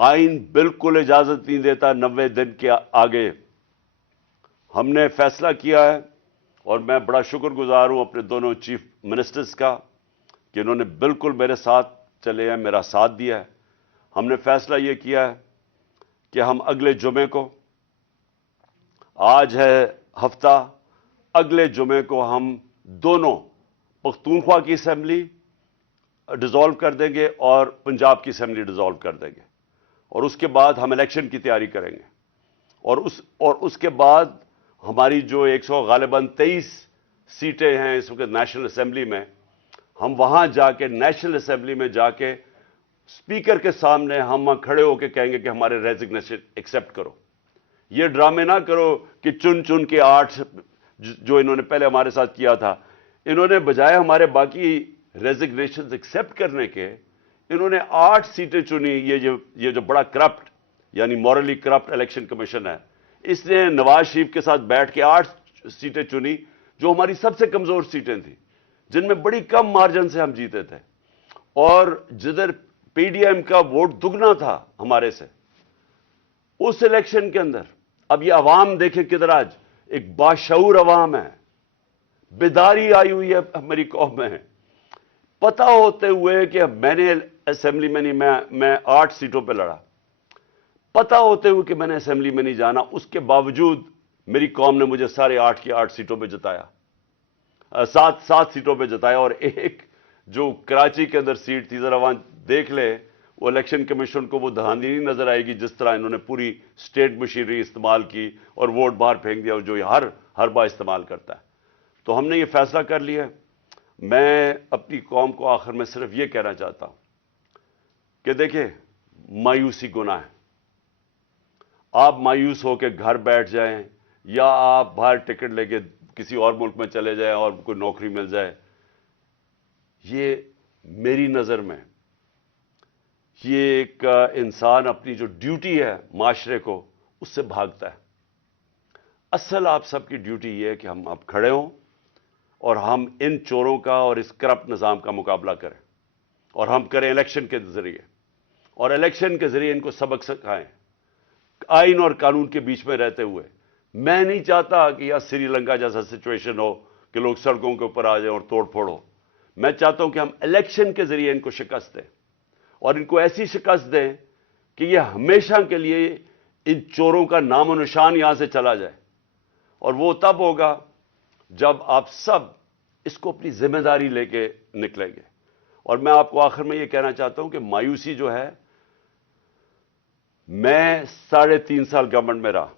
آئین بالکل اجازت نہیں دیتا 90 دن کے آگے. ہم نے فیصلہ کیا ہے اور میں بڑا شکر گزار ہوں اپنے دونوں چیف منسٹرز کا کہ انہوں نے بالکل میرے ساتھ چلے ہیں, میرا ساتھ دیا ہے. ہم نے فیصلہ یہ کیا ہے کہ ہم اگلے جمعے کو, آج ہے ہفتہ, اگلے جمعے کو ہم دونوں پختونخوا کی اسمبلی ڈیزالو کر دیں گے اور پنجاب کی اسمبلی ڈیزالو کر دیں گے, اور اس کے بعد ہم الیکشن کی تیاری کریں گے. اور اس کے بعد ہماری جو 100 غالباً 23 سیٹیں ہیں اس وقت نیشنل اسمبلی میں, ہم وہاں جا کے نیشنل اسمبلی میں جا کے اسپیکر کے سامنے ہم کھڑے ہو کے کہیں گے کہ ہمارے ریزگنیشن ایکسیپٹ کرو. یہ ڈرامے نہ کرو کہ چن کے 8 جو انہوں نے پہلے ہمارے ساتھ کیا تھا, انہوں نے بجائے ہمارے باقی ریزگنیشن ایکسیپٹ کرنے کے, انہوں نے 8 سیٹیں چنی. یہ جو بڑا کرپٹ یعنی مورلی کرپٹ الیکشن کمیشن ہے, اس نے نواز شریف کے ساتھ بیٹھ کے 8 سیٹیں چنی جو ہماری سب سے کمزور سیٹیں تھیں, جن میں بڑی کم مارجن سے ہم جیتے تھے, اور جدھر پی ڈی ایم کا ووٹ دگنا تھا ہمارے سے اس الیکشن کے اندر. اب یہ عوام دیکھیں کدھر آج ایک باشعور عوام ہے, بیداری آئی ہوئی ہے ہماری قوم میں, پتہ ہوتے ہوئے کہ میں نے اسمبلی میں نہیں, میں 8 سیٹوں پہ لڑا, پتہ ہوتے ہوئے کہ میں نے اسمبلی میں نہیں جانا, اس کے باوجود میری قوم نے مجھے سارے 8 کی 8 سیٹوں پہ جتایا, 7 سیٹوں پہ جتایا. اور ایک جو کراچی کے اندر سیٹ تھی, ذرا وہاں دیکھ لے, وہ الیکشن کمیشن کو وہ دھاندلی نہیں نظر آئے گی جس طرح انہوں نے پوری اسٹیٹ مشینری استعمال کی اور ووٹ باہر پھینک دیا, جو یہ ہر بار استعمال کرتا ہے. تو ہم نے یہ فیصلہ کر لیا ہے. میں اپنی قوم کو آخر میں صرف یہ کہنا چاہتا ہوں کہ دیکھیں, مایوسی گناہ ہے. آپ مایوس ہو کے گھر بیٹھ جائیں یا آپ باہر ٹکٹ لے کے کسی اور ملک میں چلے جائیں اور کوئی نوکری مل جائے, یہ میری نظر میں یہ ایک انسان اپنی جو ڈیوٹی ہے معاشرے کو اس سے بھاگتا ہے. اصل آپ سب کی ڈیوٹی یہ ہے کہ ہم اب کھڑے ہوں اور ہم ان چوروں کا اور اس کرپٹ نظام کا مقابلہ کریں, اور ہم کریں الیکشن کے ذریعے, اور الیکشن کے ذریعے ان کو سبق سکھائیں آئین اور قانون کے بیچ میں رہتے ہوئے. میں نہیں چاہتا کہ یہاں سری لنکا جیسا سچویشن ہو کہ لوگ سڑکوں کے اوپر آ جائیں اور توڑ پھوڑ ہو. میں چاہتا ہوں کہ ہم الیکشن کے ذریعے ان کو شکست دیں, اور ان کو ایسی شکست دیں کہ یہ ہمیشہ کے لیے ان چوروں کا نام و نشان یہاں سے چلا جائے. اور وہ تب ہوگا جب آپ سب اس کو اپنی ذمہ داری لے کے نکلیں گے. اور میں آپ کو آخر میں یہ کہنا چاہتا ہوں کہ مایوسی جو ہے, میں 3.5 سال گورنمنٹ میں رہا,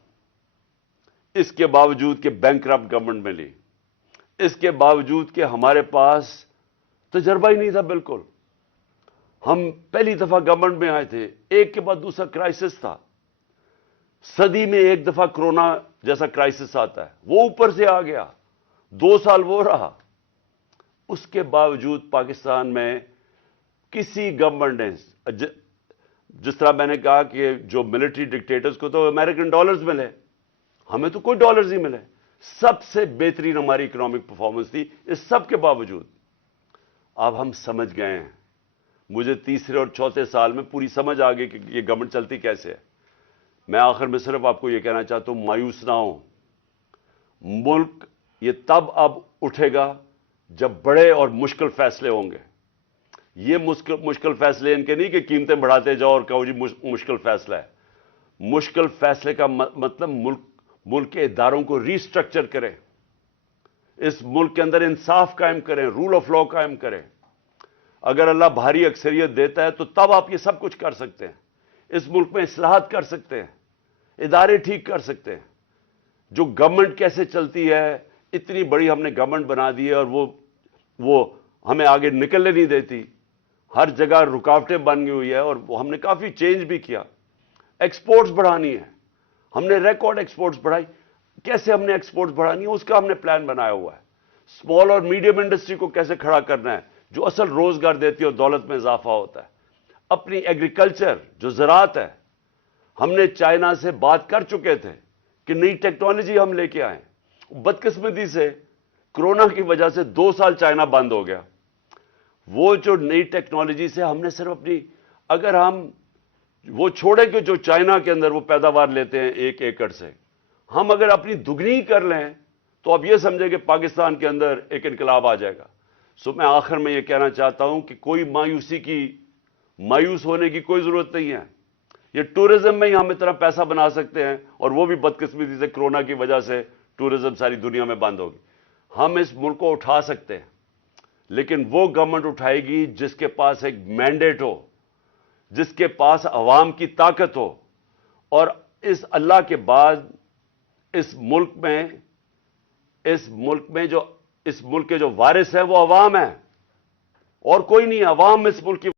اس کے باوجود کہ بینکرپٹ گورنمنٹ میں لی, اس کے باوجود کہ ہمارے پاس تجربہ ہی نہیں تھا بالکل. ہم پہلی دفعہ گورنمنٹ میں آئے تھے, ایک کے بعد دوسرا کرائسس تھا. صدی میں ایک دفعہ کرونا جیسا کرائسس آتا ہے, وہ اوپر سے آ گیا, 2 سال وہ رہا. اس کے باوجود پاکستان میں کسی گورنمنٹ نے, جس طرح میں نے کہا کہ جو ملٹری ڈکٹیٹرز کو تو امریکن ڈالرز ملے, ہمیں تو کوئی ڈالرز نہیں ملے. سب سے بہترین ہماری اکنامک پرفارمنس تھی. اس سب کے باوجود اب ہم سمجھ گئے ہیں, مجھے تیسرے اور چوتھے سال میں پوری سمجھ آ گئی کہ یہ گورنمنٹ چلتی کیسے ہے. میں آخر میں صرف آپ کو یہ کہنا چاہتا ہوں, مایوس نہ ہوں. ملک یہ تب اب اٹھے گا جب بڑے اور مشکل فیصلے ہوں گے. یہ مشکل فیصلے ان کے نہیں کہ قیمتیں بڑھاتے جاؤ اور کہو جی مشکل فیصلہ ہے. مشکل فیصلے کا مطلب ملک کے اداروں کو ری اسٹرکچر کریں, اس ملک کے اندر انصاف قائم کریں, رول آف لا قائم کریں. اگر اللہ بھاری اکثریت دیتا ہے تو تب آپ یہ سب کچھ کر سکتے ہیں. اس ملک میں اصلاحات کر سکتے ہیں, ادارے ٹھیک کر سکتے ہیں. جو گورنمنٹ کیسے چلتی ہے, اتنی بڑی ہم نے گورنمنٹ بنا دی ہے اور وہ ہمیں آگے نکلنے نہیں دیتی. ہر جگہ رکاوٹیں بن گئی ہوئی ہے, اور ہم نے کافی چینج بھی کیا. ایکسپورٹس بڑھانی ہے, ہم نے ریکارڈ ایکسپورٹس بڑھائی. کیسے ہم نے ایکسپورٹس بڑھانی ہے اس کا ہم نے پلان بنایا ہوا ہے. اسمال اور میڈیم انڈسٹری کو کیسے کھڑا کرنا ہے, جو اصل روزگار دیتی ہے اور دولت میں اضافہ ہوتا ہے. اپنی ایگریکلچر جو زراعت ہے, ہم نے چائنا سے بات کر چکے تھے کہ نئی ٹیکنالوجی ہم لے کے آئیں. بدقسمتی سے کرونا کی وجہ سے 2 سال چائنا بند ہو گیا. وہ جو نئی ٹیکنالوجی سے ہم نے صرف اگر ہم وہ چھوڑے کہ جو چائنا کے اندر وہ پیداوار لیتے ہیں 1 ایکڑ سے، ہم اگر اپنی دگنی کر لیں تو اب یہ سمجھے کہ پاکستان کے اندر ایک انقلاب آ جائے گا۔ سو میں آخر میں یہ کہنا چاہتا ہوں کہ کوئی مایوس ہونے کی کوئی ضرورت نہیں ہے۔ یہ ٹورزم میں ہی ہم اتنا پیسہ بنا سکتے ہیں، اور وہ بھی بدقسمتی سے کرونا کی وجہ سے ٹورزم ساری دنیا میں بند ہوگی۔ ہم اس ملک کو اٹھا سکتے ہیں، لیکن وہ گورنمنٹ اٹھائے گی جس کے پاس ایک مینڈیٹ ہو، جس کے پاس عوام کی طاقت ہو، اور اس اللہ کے بعد اس ملک کے جو وارث ہیں وہ عوام ہیں، اور کوئی نہیں۔ عوام اس ملک کی